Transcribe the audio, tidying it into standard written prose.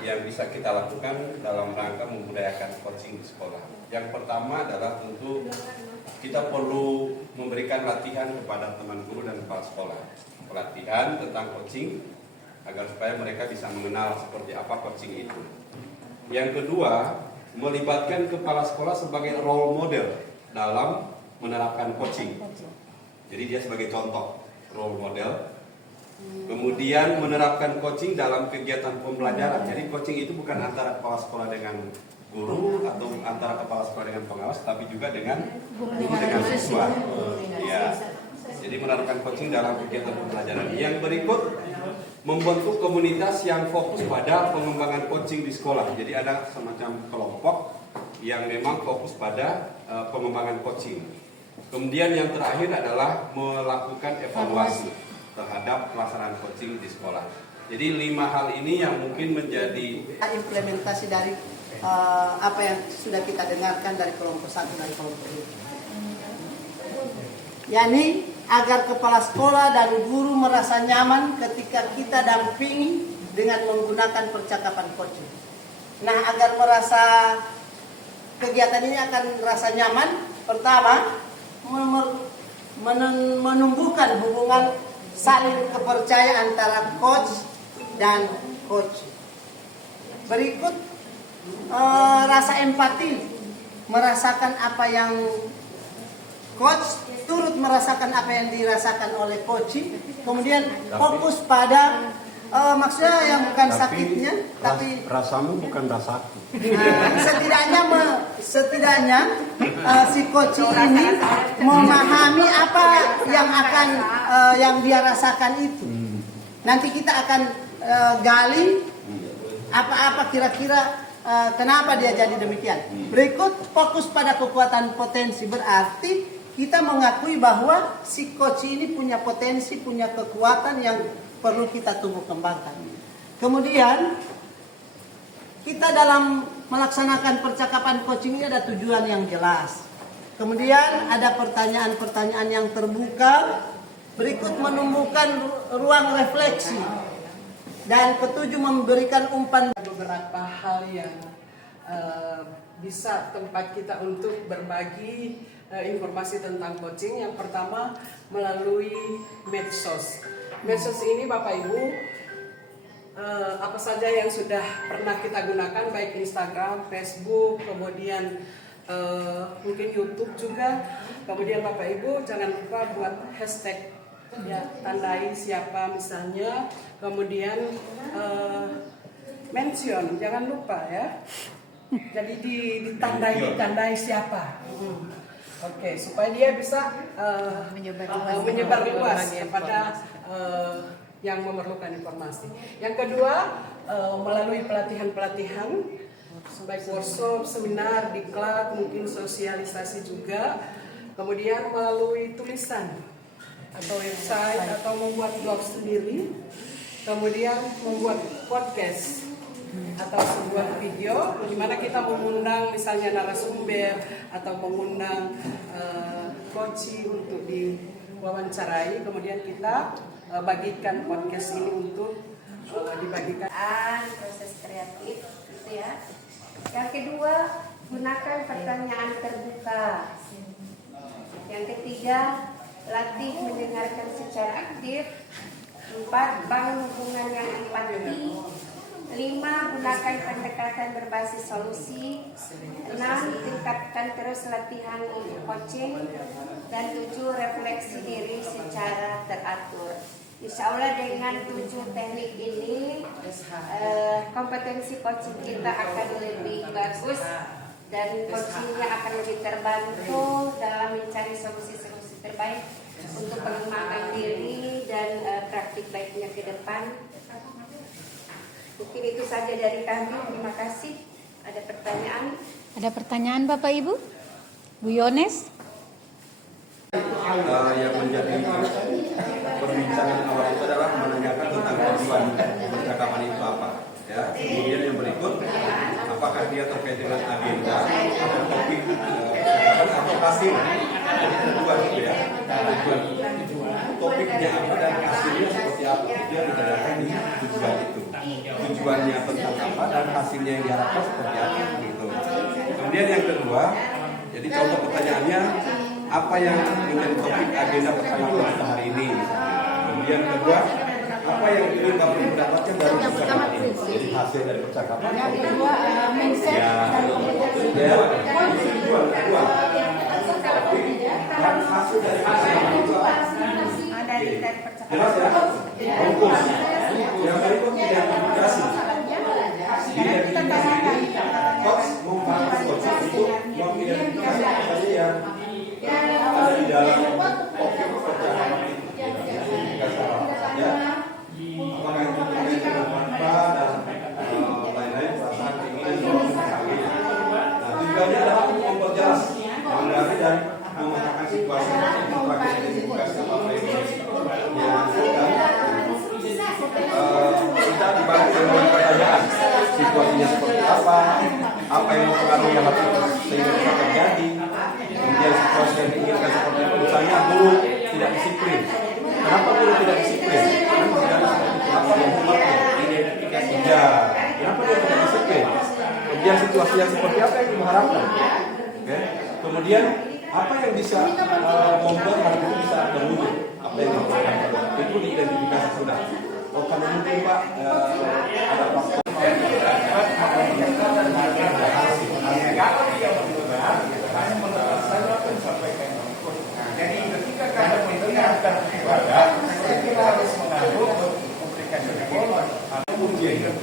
yang bisa kita lakukan dalam rangka membudayakan coaching di sekolah. Yang pertama adalah tentu kita perlu memberikan latihan kepada teman guru dan kepala sekolah. Pelatihan tentang coaching agar supaya mereka bisa mengenal seperti apa coaching itu. Yang kedua, melibatkan kepala sekolah sebagai role model dalam menerapkan coaching. Jadi dia sebagai contoh, role model. Kemudian menerapkan coaching dalam kegiatan pembelajaran. Jadi coaching itu bukan antara kepala sekolah dengan guru atau antara kepala sekolah dengan pengawas, tapi juga dengan guru dengan siswa. Ya. Jadi menerapkan coaching dalam kegiatan pembelajaran. Yang berikut, membentuk komunitas yang fokus pada pengembangan coaching di sekolah. Jadi ada semacam kelompok yang memang fokus pada pengembangan coaching. Kemudian yang terakhir adalah melakukan evaluasi terhadap pelaksanaan coaching di sekolah. Jadi 5 hal ini yang mungkin menjadi implementasi dari apa yang sudah kita dengarkan dari kelompok 1 dan kelompok 2. yakni agar kepala sekolah dan guru merasa nyaman ketika kita dampingi dengan menggunakan percakapan coaching. Nah, agar merasa kegiatan ini akan merasa nyaman, pertama menumbuhkan hubungan saling kepercayaan antara coach dan coach. Berikut rasa empati, merasakan apa yang coach, turut merasakan apa yang dirasakan oleh coach. Kemudian fokus pada maksudnya yang bukan sakitnya, tapi rasamu bukan rasaku. Setidaknya si coach ini memahami apa yang akan yang dia rasakan itu. Nanti kita akan gali apa-apa kira-kira kenapa dia jadi demikian. Berikut fokus pada kekuatan potensi, berarti kita mengakui bahwa si coach ini punya potensi, punya kekuatan yang perlu kita tumbuh kembangkan. Kemudian kita dalam melaksanakan percakapan coaching ini ada tujuan yang jelas. Kemudian ada pertanyaan-pertanyaan yang terbuka. Berikut menumbuhkan ruang refleksi. Dan ketujuh memberikan umpan. Beberapa hal yang bisa tempat kita untuk berbagi informasi tentang coaching. Yang pertama melalui medsos. Medsos ini Bapak Ibu, apa saja yang sudah pernah kita gunakan, baik Instagram, Facebook, kemudian mungkin YouTube juga. Kemudian Bapak Ibu jangan lupa buat hashtag, ya, tandai siapa misalnya. Kemudian mention, jangan lupa ya. Jadi ditandai siapa. Oke, supaya dia bisa menyebar luas kepada yang memerlukan informasi. Yang kedua, melalui pelatihan-pelatihan, baik workshop, seminar, diklat, mungkin sosialisasi juga. Kemudian melalui tulisan atau website atau membuat blog sendiri. Kemudian membuat podcast atau sebuah video di mana kita mengundang misalnya narasumber atau mengundang coach untuk diwawancarai, kemudian kita bagikan podcast ini untuk dibagikan. Proses kreatif gitu ya. Yang kedua, gunakan pertanyaan terbuka. Yang ketiga, latih mendengarkan secara aktif. 4, bangun hubungan yang empati. 5, gunakan pendekatan berbasis solusi. 6, tingkatkan terus latihan untuk coaching. Dan 7, refleksi diri secara teratur. Insya Allah dengan 7 teknik ini kompetensi coaching kita akan lebih bagus dan coachingnya akan lebih terbantu dalam mencari solusi-solusi terbaik untuk pengembangan diri dan praktik baiknya ke depan. Mungkin itu saja dari kami. Terima kasih. Ada pertanyaan? Ada pertanyaan Bapak Ibu? Bu Yones? Yang menjadi perbincangan awal itu adalah menanyakan tentang tujuan percakapan itu apa. Ya. Kemudian yang berikut, apakah dia terkait dengan agenda atau topik atau hasil. Jadi ada dua gitu ya. Tujuan topiknya apa dan hasilnya seperti apa. Dia ditanyakan di tujuan itu. tujuannya tentang apa dan hasilnya yang diharapkan seperti apa gitu. Kemudian yang kedua, jadi contoh pertanyaannya apa yang menjadi topik agenda percakapan kita hari ini. Kemudian kedua, apa yang ingin Bapak Ibu dapatkan dari percakapan ini? Jadi hasil dari percakapan. Yang kedua, mindset Ya, dan kompetensi. ya, kedua. Dan hasil dari percakapan itu apa? Ada di tes percakapan. Jelas ya? Fokus. Yang berikut identifikasi. Identifikasi ini, coach membantu coach untuk mengidentifikasi apa saja yang ada di dalam topik percakapan itu. Identifikasi apa saja? Apakah itu terkait dengan manfaat dan lain-lain, perasaan, keinginan, dan sebagainya. Nah, tujuannya adalah untuk memperjelas mengenai dan memetakan situasi itu pakai identifikasi apa yang kita dibantu dengan pertanyaan situasinya seperti apa yang mempengaruhi hal itu sehingga bisa terjadi, kemudian situasi yang diinginkan seperti itu, misalnya guru tidak disiplin. Kenapa guru tidak disiplin? Kan misalnya seperti itu, apa yang menyebabkan identifikasi ya, kenapa dia tidak disiplin? Kemudian situasi yang seperti apa yang diharapkan? Oke. Kemudian apa yang bisa membuat hal itu bisa terwujud? Apa yang diharapkan? Itu diidentifikasi sudah. Oh, kalau mungkin Pak ada faktor jadi ketika kita mendengarkan kepada kita harus mengatur komunikasi atau ujian.